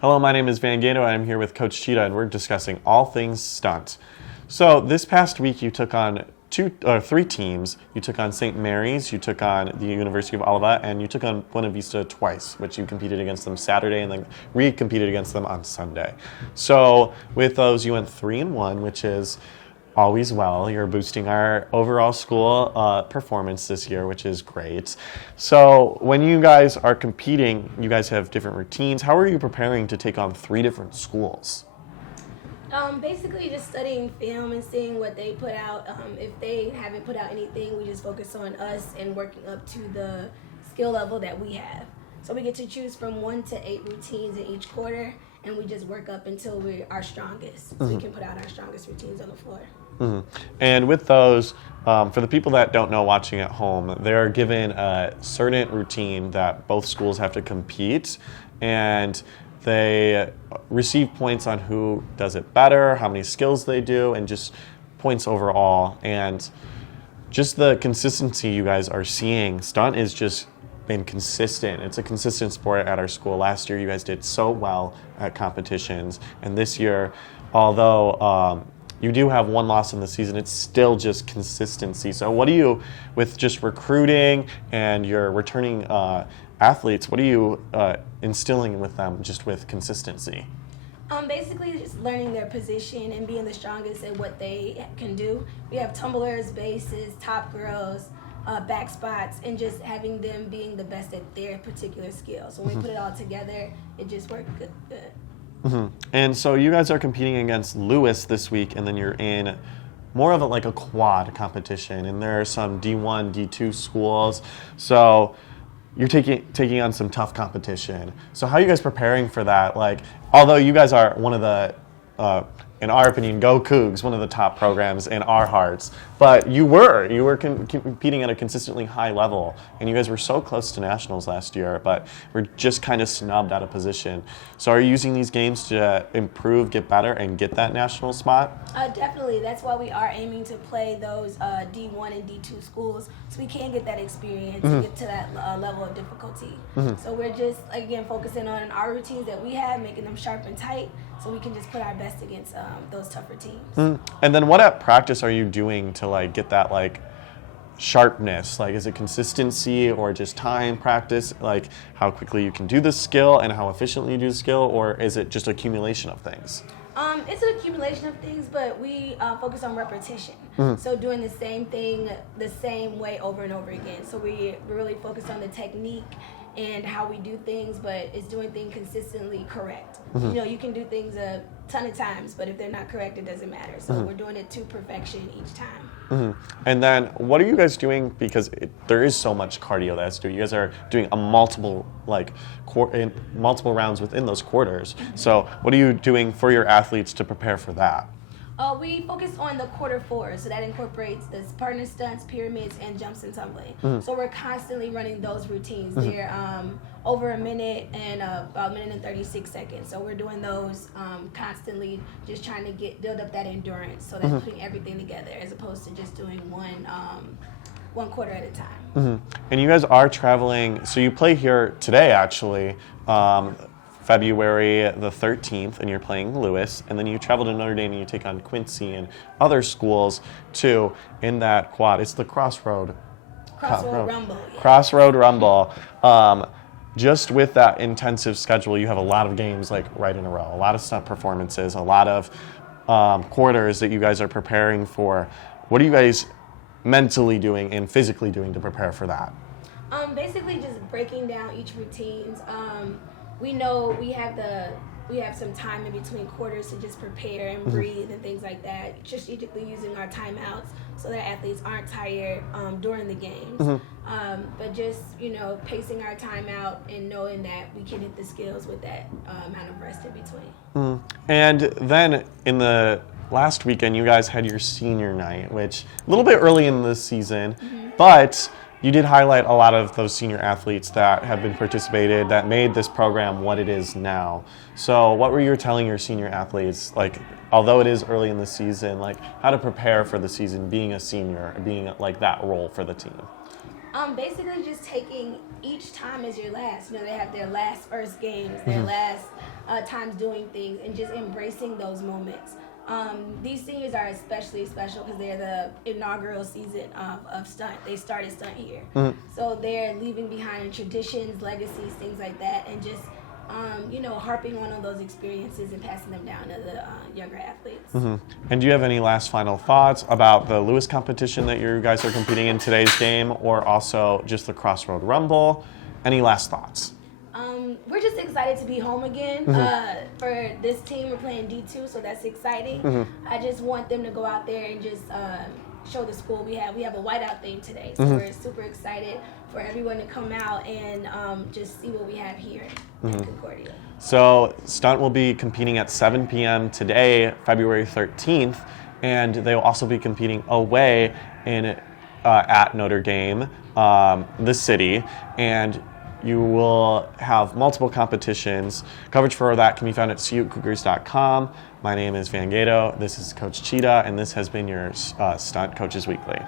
Hello, my name is Van Gando, and I'm here with Coach Cheetah, and we're discussing all things stunt. So this past week, you took on three teams. You took on St. Mary's, you took on the University of Olivet, and you took on Buena Vista twice, which you competed against them Saturday and then re-competed against them on Sunday. So with those, you went 3-1, which is always well. You're boosting our overall school performance this year, which is great. So when you guys are competing, you guys have different routines. How are you preparing to take on three different schools? Basically just studying film and seeing what they put out. If they haven't put out anything, we just focus on us and working up to the skill level that we have. So we get to choose from 1 to 8 routines in each quarter, and we just work up until we're our strongest. So we can put out our strongest routines on the floor. And with those, for the people that don't know watching at home, they're given a certain routine that both schools have to compete, and they receive points on who does it better, how many skills they do, and just points overall. And just the consistency you guys are seeing, stunt is just been consistent. It's a consistent sport at our school. Last year you guys did so well at competitions, and this year, although you do have one loss in the season, it's still just consistency. So what do you, with just recruiting and your returning athletes, what are you instilling with them just with consistency? Basically just learning their position and being the strongest at what they can do. We have tumblers, bases, top girls, back spots, and just having them being the best at their particular skill. So when we put it all together, it just worked good. And so you guys are competing against Lewis this week, and then you're in more of a quad competition, and there are some D1, D2 schools. So you're taking on some tough competition. So how are you guys preparing for that? Although you guys are one of the, in our opinion, go Cougs, one of the top programs in our hearts, but you were competing at a consistently high level, and you guys were so close to nationals last year, but we're just kind of snubbed out of position. So are you using these games to improve, get better, and get that national spot? Definitely. That's why we are aiming to play those D1 and D2 schools, so we can get that experience and get to that level of difficulty. So we're just, again, focusing on our routines that we have, making them sharp and tight, so we can just put our best against those tougher teams. And then what at practice are you doing to get that sharpness? Is it consistency or just time practice? How quickly you can do the skill and how efficiently you do the skill, or is it just accumulation of things? It's an accumulation of things, but we focus on repetition. So doing the same thing the same way over and over again. So we really focus on the technique and how we do things, but it's doing things consistently correct. You can do things a ton of times, but if they're not correct, it doesn't matter. So we're doing it to perfection each time. And then what are you guys doing, because there is so much cardio that's due. You guys are doing a multiple rounds within those quarters. So what are you doing for your athletes to prepare for that? We focus on the quarter 4, so that incorporates the partner stunts, pyramids, and jumps and tumbling. So we're constantly running those routines. They're over a minute and about a minute and 36 seconds. So we're doing those constantly, just trying to build up that endurance. So that's putting everything together as opposed to just doing one quarter at a time. And you guys are traveling, so you play here today actually, February the 13th, and you're playing Lewis, and then you travel to Notre Dame and you take on Quincy and other schools too in that quad. It's the Crossroad Rumble. Yeah. Crossroad Rumble. Just with that intensive schedule, you have a lot of games right in a row, a lot of stunt performances, a lot of quarters that you guys are preparing for. What are you guys mentally doing and physically doing to prepare for that? Basically just breaking down each routines. We know we have some time in between quarters to just prepare and breathe and things like that. Strategically using our timeouts so that athletes aren't tired during the games. But just pacing our time out and knowing that we can hit the skills with that amount of rest in between. And then in the last weekend, you guys had your senior night, which a little bit early in the season, but you did highlight a lot of those senior athletes that have been participated, that made this program what it is now. So what were you telling your senior athletes, although it is early in the season, how to prepare for the season, being a senior, being that role for the team? Basically just taking each time as your last. They have their last first games, their last times doing things and just embracing those moments. These seniors are especially special because they're the inaugural season of stunt. They started stunt here. So they're leaving behind traditions, legacies, things like that, and just harping on those experiences and passing them down to the younger athletes. And do you have any last final thoughts about the Lewis competition that you guys are competing in today's game, or also just the Crossroad Rumble? Any last thoughts? We're just excited to be home again. For this team, we're playing D2, so that's exciting. I just want them to go out there and just show the school. We have a whiteout theme today, so we're super excited for everyone to come out and just see what we have here in Concordia. So Stunt will be competing at 7 p.m. today, February 13th, and they will also be competing away at Notre Dame, the city, and you will have multiple competitions. Coverage for that can be found at CUCCougars.com. My name is Van Gato. This is Coach Cheetah, and this has been your Stunt Coaches Weekly.